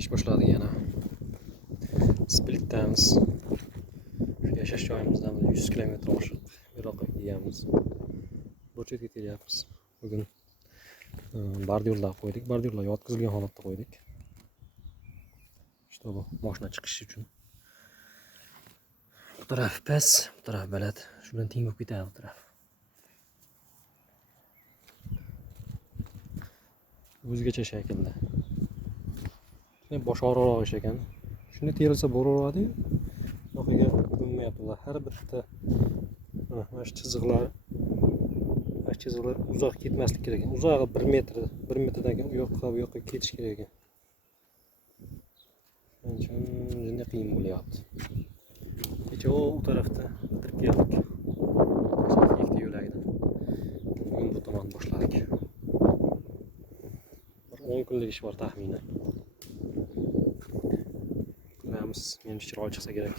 ish boshladik yana. Splitdamiz. Shu yashash joyimizdan 100 kilometr yiroqqa kelganmiz. Bu chetga kelyapmiz. Bugun bordyurlar qo'ydik. Bordyurlar yotqizilgan holatda qo'ydik. Чтобы mashina chiqishi uchun. Bu taraf pes, bu taraf baland. Shu bilan teng bo'lib ketadi bu taraf. O'zgacha shaklda. Bosh og'riqroq ish ekan. Shuni terilsa bo'laveradi-yu. Yoqiga bo'lmayaptilar. Har bitta mana shu chiziqlar uzoq ketmaslik kerak ekan. Uzog'i 1 metr, 1 metrdan u yoqqa bu yoqqa ketish kerak ekan. Shuning uchun juda qiyin bo'lyapti. Kecha u tarafda bitirib keldik. Ikkita yo'lakdan. Bugun bu tomon boshladik. Bir 10 kunlik ish bor taxminan. Ko'ramiz, menimcha chiroyli chiqsa kerak.